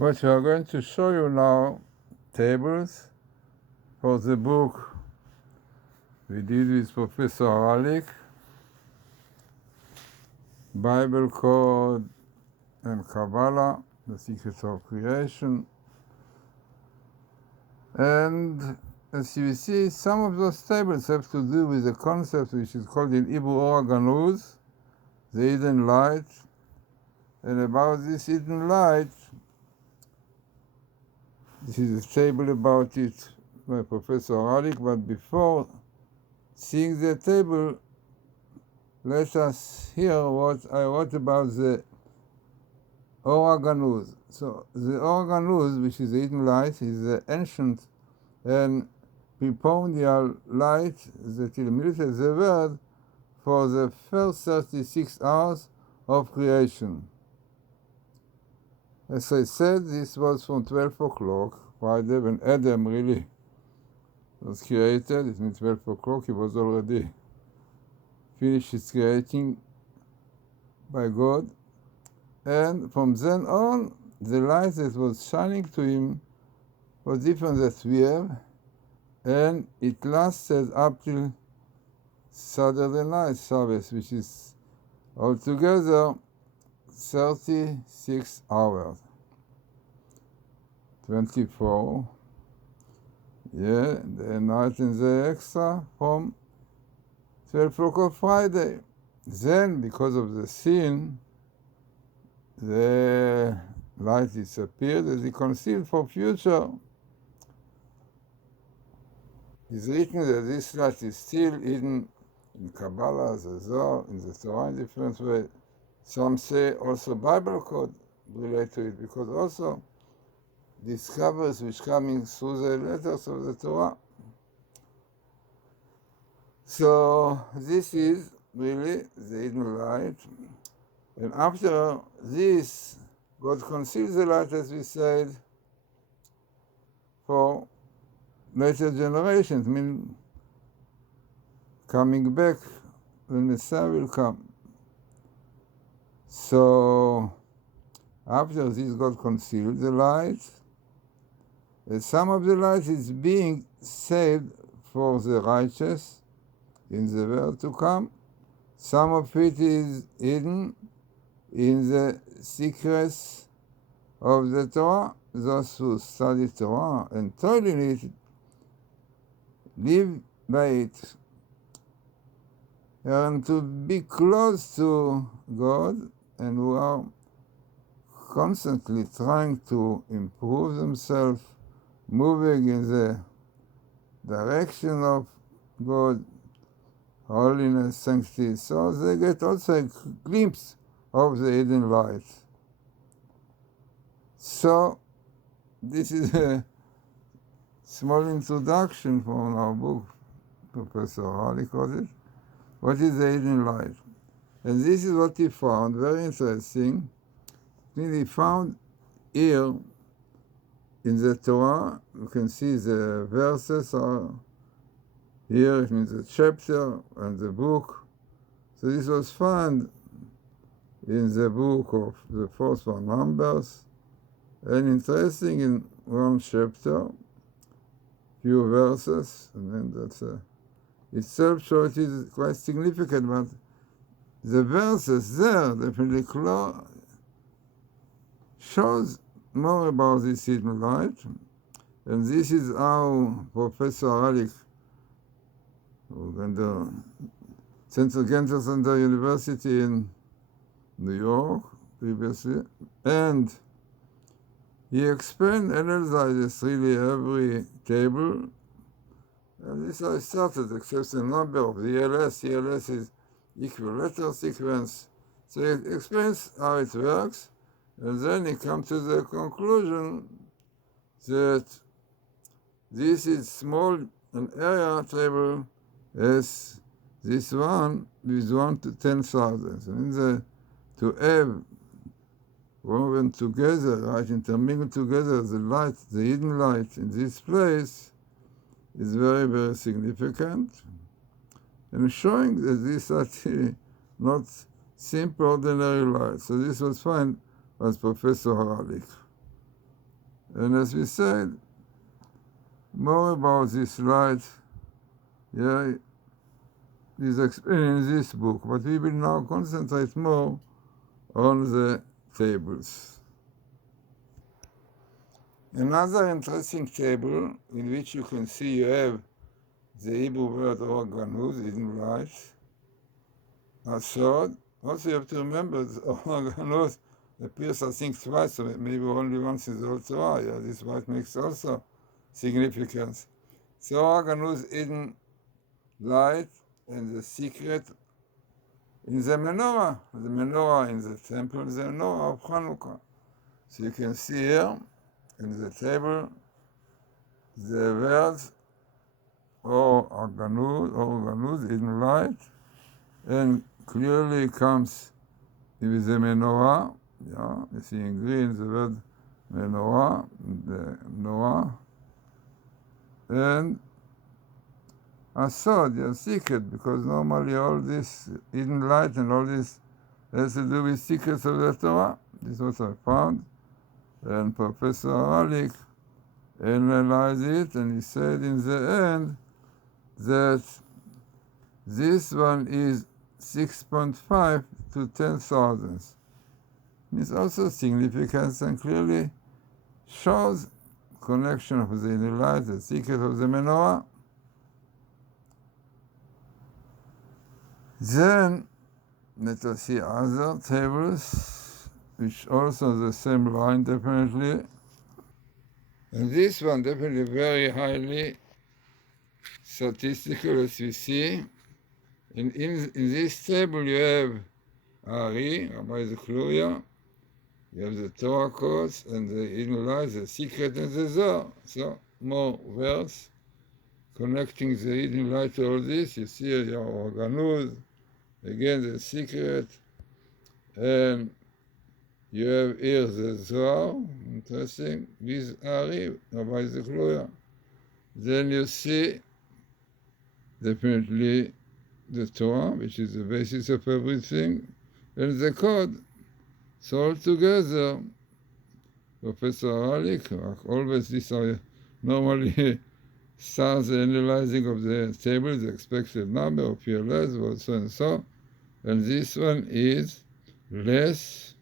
What we are going to show you now, tables for the book we did with Professor Haralick, Bible Code and Kabbalah, the Secrets of Creation. And as you see, some of those tables have to do with a concept which is called in Hebrew Or Ganuz, the hidden light. And about this hidden light, this is a table about it by Professor Haralick, but before seeing the table, let us hear what I wrote about the Or Ganuz. So the Or Ganuz, which is the hidden light, is the ancient and primordial light that illuminated the world for the first 36 hours of creation. As I said, this was from 12 o'clock, Friday, when Adam really was created. It means 12 o'clock, he was already finished his creating by God. And from then on, the light that was shining to him was different that we have, and it lasted up till Saturday night service, which is altogether 36 hours. 24, the night and the extra from 12 o'clock Friday. Then, because of the sin, the light disappeared as he concealed for future. It's written that this light is still hidden in Kabbalah, the Zohar, in the Torah in different ways. Some say also Bible code relate to it, because also discoveries which coming through the letters of the Torah. So this is really the hidden light. And after this, God conceals the light, as we said, for later generations, I mean, coming back when the Messiah will come. So after this, God concealed the light. And some of the light is being saved for the righteous in the world to come. Some of it is hidden in the secrets of the Torah. Those who study Torah and toil in it, live by it, and to be close to God, and who are constantly trying to improve themselves, moving in the direction of God, holiness, sanctity. So they get also a glimpse of the hidden light. So this is a small introduction from our book, Professor Haralick wrote it. What is the hidden light? And this is what he found, very interesting. He found here in the Torah, you can see the verses are here, it means the chapter and the book. So this was found in the book of the first one, Numbers, and interesting in one chapter, few verses, and then that's itself, so it is quite significant, but the verses there definitely shows more about this hidden light, and this is how Professor Haralick, the Central Cancer Center University in New York previously, and he explained analyzes really every table, and this I started, except the number of the ELS. ELS is equal letter sequence. So he explains how it works, and then he comes to the conclusion that this is small an area table as this one with 1 to 10,000. So means to have woven together, right, intermingled together, the light, the hidden light in this place is very, very significant, and showing that this is actually not simple, ordinary light. So this was found by Professor Haralick. And as we said, more about this light, yeah, is explained in this book, but we will now concentrate more on the tables. Another interesting table in which you can see you have the Hebrew word or ganuz, hidden light, asod. Also you have to remember that ganuz appears I think twice, or maybe only once in the whole Torah. Yeah, this word makes also significance. So ganuz, hidden light, and the secret in the menorah in the temple, the menorah of Hanukkah. So you can see here in the table the words or ganuz, hidden light, and clearly comes with the menorah. Yeah, you see in green the word menorah, the menorah, and asod, your secret, because normally all this hidden light and all this has to do with secrets of the Torah. This is what I found, and Professor Haralick analyzed it, and he said in the end that this one is 6.5 to 10,000. It's also significant and clearly shows connection of the inner light, the secret of the menorah. Then let us see other tables, which also the same line definitely. And this one definitely very highly statistical, as we see. And in this table you have Ari, Rabbi Glazerson, you have the Torah codes and the hidden light, the secret and the Zohar. So more verse connecting the hidden light to all this. You see your ganuz, again the secret, and you have here the Zohar, interesting, with Ari, Rabbi Glazerson. Then you see definitely the Torah, which is the basis of everything, and the code. So all together, Professor Haralick, always these are normally starts the analyzing of the table, the expected number of PLS, so and so, and this one is less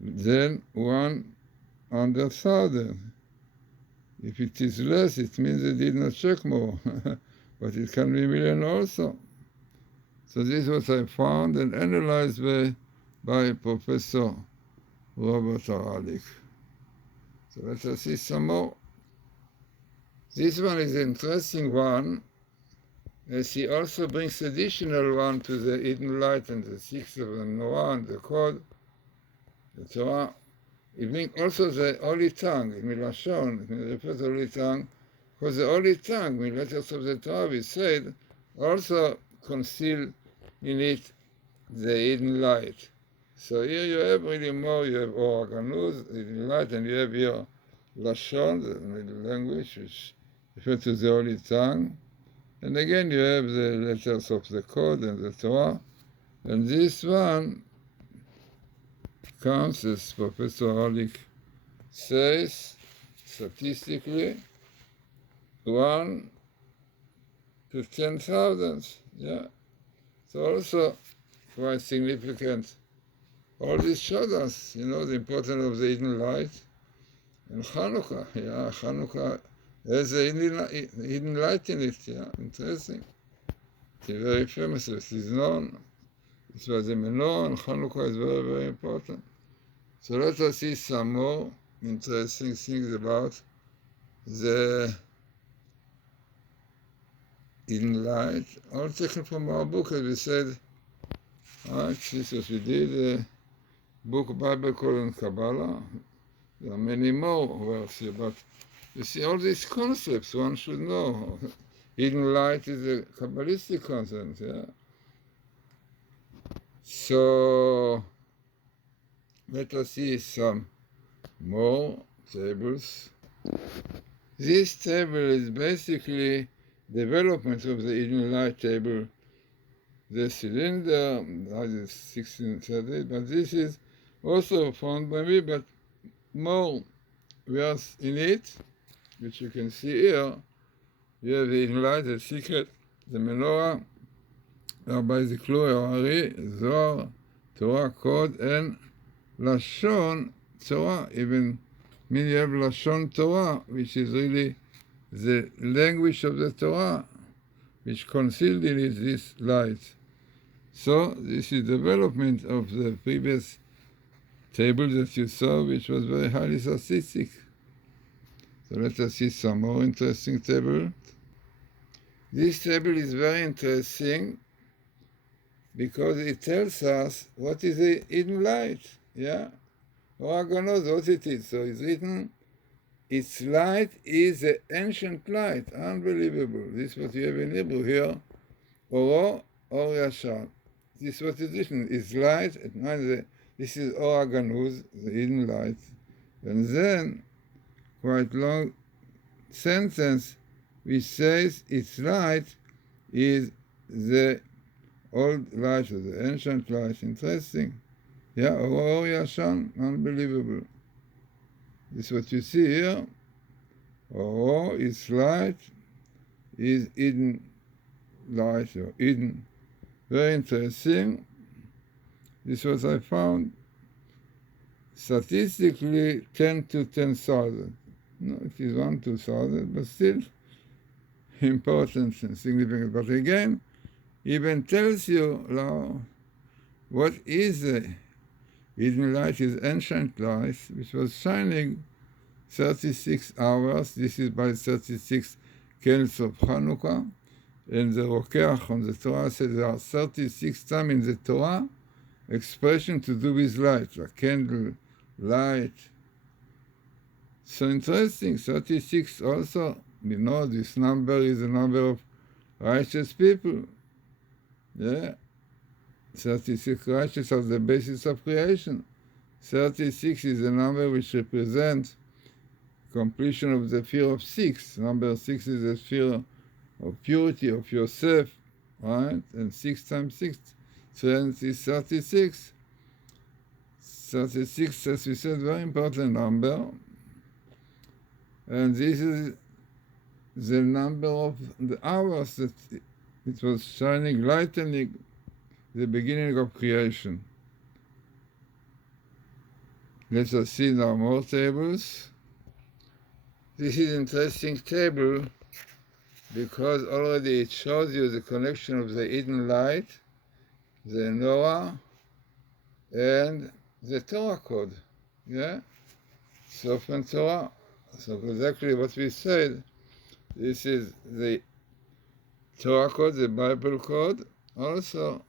than 100,000. If it is less, it means they did not check more, but it can be million also. So this is what I found and analyzed by Professor Robert Haralick. So let us see some more. This one is an interesting one, as he also brings additional one to the hidden light and the sixth of the Noah and the code, the Torah. He brings also the Holy Tongue, Milashon, he refers to the Holy Tongue, because the Holy Tongue, in letters of the Torah, we said, also conceal in it the hidden light. So here you have really more, you have Or Ganuz, hidden light, and you have here Lashon, the middle language, which refers to the Holy Tongue. And again you have the letters of the code and the Torah. And this one comes, as Professor Haralick says, statistically, 1 to 10,000. Yeah. So also quite significant. All this shows us, the importance of the hidden light. And Hanukkah, Hanukkah has a hidden light in it, interesting. It's very famous, it is known. It was a menorah, and Hanukkah is very, very important. So let us see some more interesting things about the hidden light. All taken from our book, as we said. This is what we did, book Bible, Code, and Kabbalah. There are many more verses, but you see all these concepts one should know. Hidden light is a Kabbalistic concept, So let us see some more tables. This table is basically development of the hidden light table. The cylinder, that is 1638, but this is also found by me, but more verse in it, which you can see here. You have the hidden light, the secret, the menorah, Rabbi Ziklu, Zohar, Torah, Code, and Lashon Torah. Even mean you have Lashon Torah, which is really the language of the Torah, which concealed in it this light. So this is development of the previous table that you saw, which was very highly statistic. So let us see some more interesting table. This table is very interesting because it tells us what is the hidden light. Yeah? Oraga knows what it is. So it's written, its light is the ancient light. Unbelievable. This is what you have in Hebrew here. Oro or Yashar. This is what is written. Its light, this is Oraga knows, the hidden light. And then, quite long sentence, which says its light is the old light, or the ancient light. Interesting. Yeah, Oro Yashan, unbelievable. This is what you see here. Oro, its light, is hidden light, or hidden. Very interesting. This was I found statistically 10 to 10,000. No, it is 1 to 1,000, but still important and significant. But again, even tells you now what is the hidden light is ancient light, which was shining 36 hours. This is by 36 candles of Hanukkah. And the Rokeach on the Torah says there are 36 times in the Torah expression to do with light, like candle, light. So interesting, 36 also. You know, this number is the number of righteous people. Yeah. 36 righteous are the basis of creation. 36 is a number which represents completion of the sphere of 6. Number 6 is the sphere of purity of yourself, right? And 6 times 6, so it's 36. 36, as we said, very important number. And this is the number of the hours that it was shining, lightening the beginning of creation. Let us see now more tables. This is an interesting table because already it shows you the connection of the hidden light, the Noah, and the Torah code. Yeah? Sof and Torah. So exactly what we said. This is the Torah code, the Bible code, also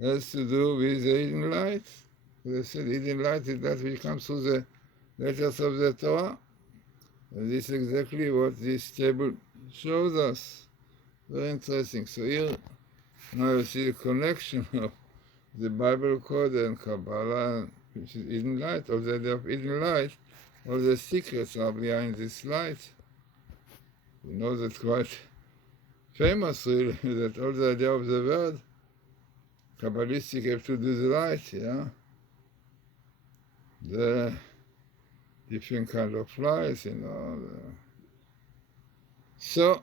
has to do with the hidden light. They said hidden light is that which comes through the letters of the Torah. And this is exactly what this table shows us. Very interesting. So here, now you see the connection of the Bible code and Kabbalah, which is hidden light, all the idea of hidden light, all the secrets are behind this light. You know that quite famous, really, that all the idea of the word, Kabbalistic have to do the light, yeah? The different kind of lights, you know. So,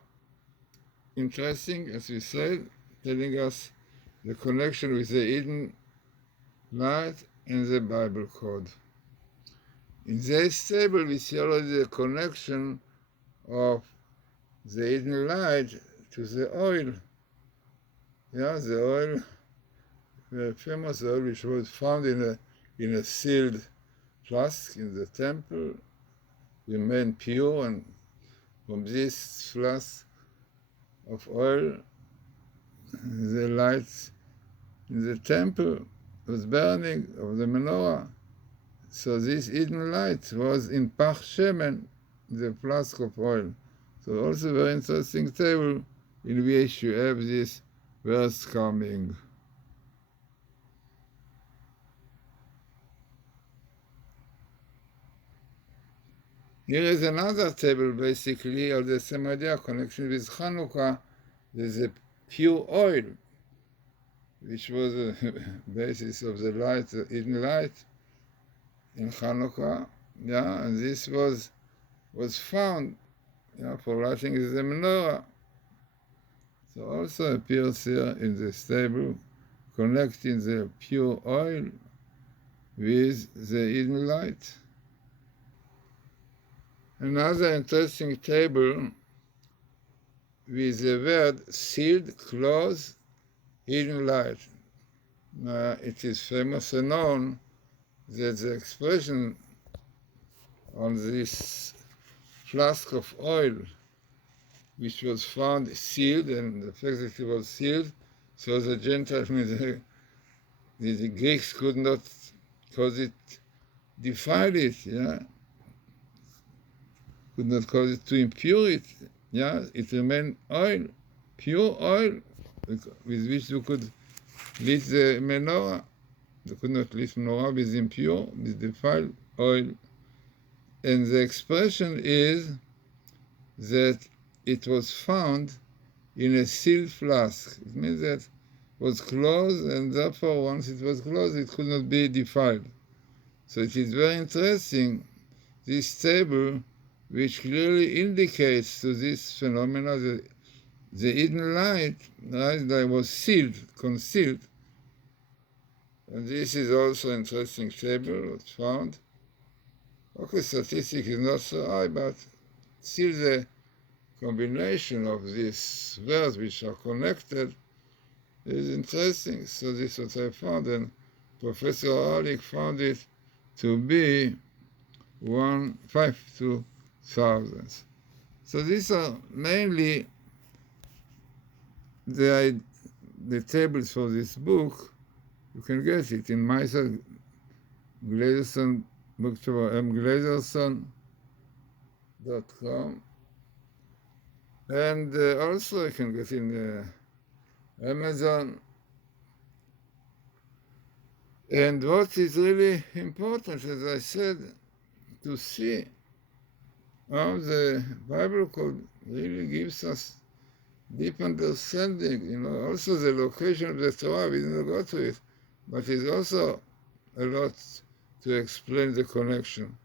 interesting, as we said, telling us the connection with the hidden light and the Bible code. In this table, we see already the connection of the hidden light to the oil. Yeah, the oil, the famous oil which was found in a sealed flask in the temple, remained pure, and from this flask of oil, the light in the temple was burning of the menorah. So this hidden light was in Pach Shemen, the flask of oil. So also very interesting table in which you have this verse coming. Here is another table, basically, of the same idea, connection with Hanukkah. There's a pure oil, which was the basis of the light, the hidden light in Hanukkah. Yeah, and this was was found, for lighting the menorah. So also appears here in this table, connecting the pure oil with the hidden light. Another interesting table with the word sealed, closed, hidden light. It is famous and known that the expression on this flask of oil, which was found sealed, and the fact that it was sealed, so the Gentiles, the Greeks could not, cause it defile it, could not cause it to impure it, it remained oil, pure oil, with which you could lit the menorah. You could not lit menorah with impure, with defiled oil. And the expression is that it was found in a sealed flask. It means that it was closed, and therefore once it was closed, it could not be defiled. So it is very interesting, this table, which clearly indicates to this phenomena that the hidden light, that was sealed, concealed. And this is also an interesting table that's found. Okay, statistic is not so high, but still the combination of these words which are connected is interesting. So this is what I found, and Professor Haralick found it to be 5 to thousands. So these are mainly the tables for this book. You can get it in Meiser Glazerson, bookstore mglazerson.com. And also you can get in Amazon. And what is really important, as I said, to see how the Bible code really gives us deep understanding. Also the location of the Torah, we didn't go to it, but it's also a lot to explain the connection.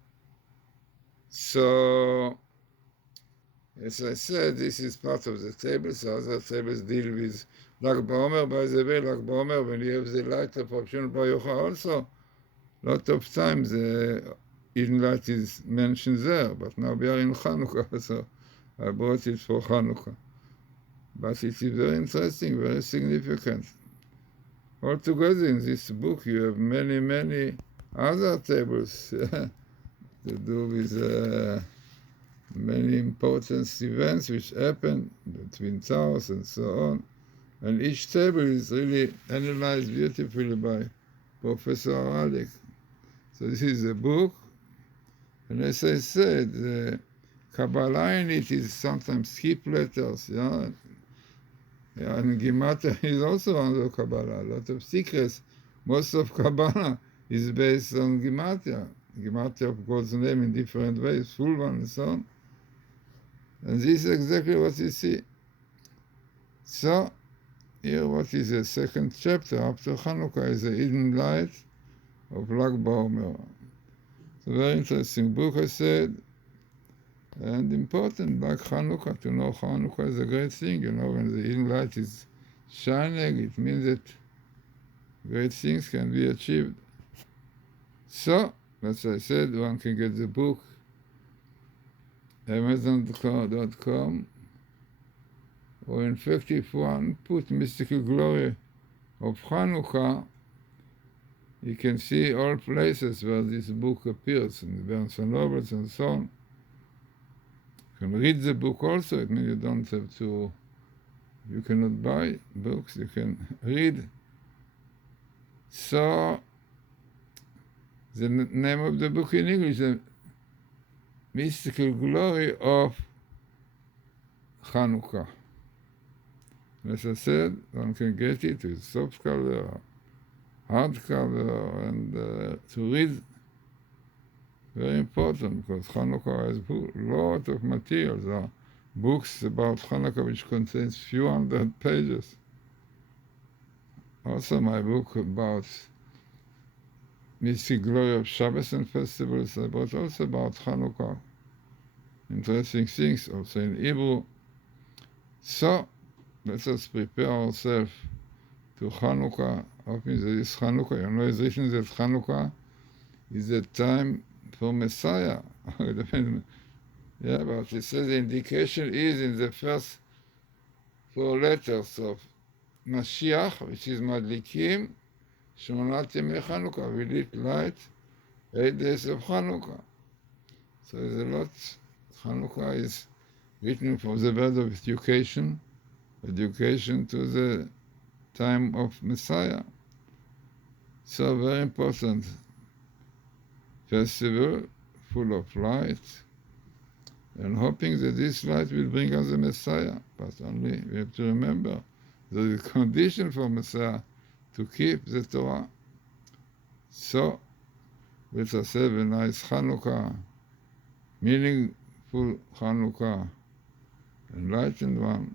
So, as I said, this is part of the tables. Other tables deal with Lag BaOmer. By the way, Lag BaOmer, when you have the light of Option Bar Yochai also, a lot of times the hidden light is mentioned there, but now we are in Hanukkah, so I brought it for Hanukkah. But it is very interesting, very significant. Altogether in this book you have many, many other tables to do with many important events which happen between towers and so on. And each table is really analyzed beautifully by Professor Haralick. So this is a book, and as I said, the Kabbalah in it is sometimes skip letters, and Gematria is also under Kabbalah. A lot of secrets. Most of Kabbalah is based on Gematria. Gematria of God's name in different ways, full one and so on. And this is exactly what you see. So, here what is the second chapter after Hanukkah is the hidden light of Lag BaOmer. It's a very interesting book, I said, and important, like Hanukkah. To know Hanukkah is a great thing. When the hidden light is shining, it means that great things can be achieved. So, as I said, one can get the book, Amazon.com, or in fact, if one put Mystical Glory of Hanukkah, you can see all places where this book appears, in the Barnes & Nobles and so on. You can read the book also. It means you don't have to, you cannot buy books, you can read. So, the name of the book in English is The Mystical Glory of Hanukkah. As I said, one can get it with soft cover, hardcover, and to read. Very important, because Hanukkah has a lot of materials. There are books about Hanukkah which contains few hundred pages. Also my book about Mystic Glory of Shabbos and festivals, I brought also about Hanukkah. interesting things also in Hebrew. So, let us prepare ourselves to Hanukkah, hoping that this Hanukkah, you know, it's written that Hanukkah is the time for Messiah. Yeah, but it says the indication is in the first four letters of Mashiach, which is Madlikim, Shmonat Yemei Chanukah. We lit light 8 days of Chanukah. So there's a lot. Chanukah is written from the word of education to the time of Messiah. So very important festival, full of light, and hoping that this light will bring us the Messiah. But only we have to remember there is a condition for Messiah to keep the Torah. So let us have a nice Chanukah, meaningful Chanukah, enlightened one.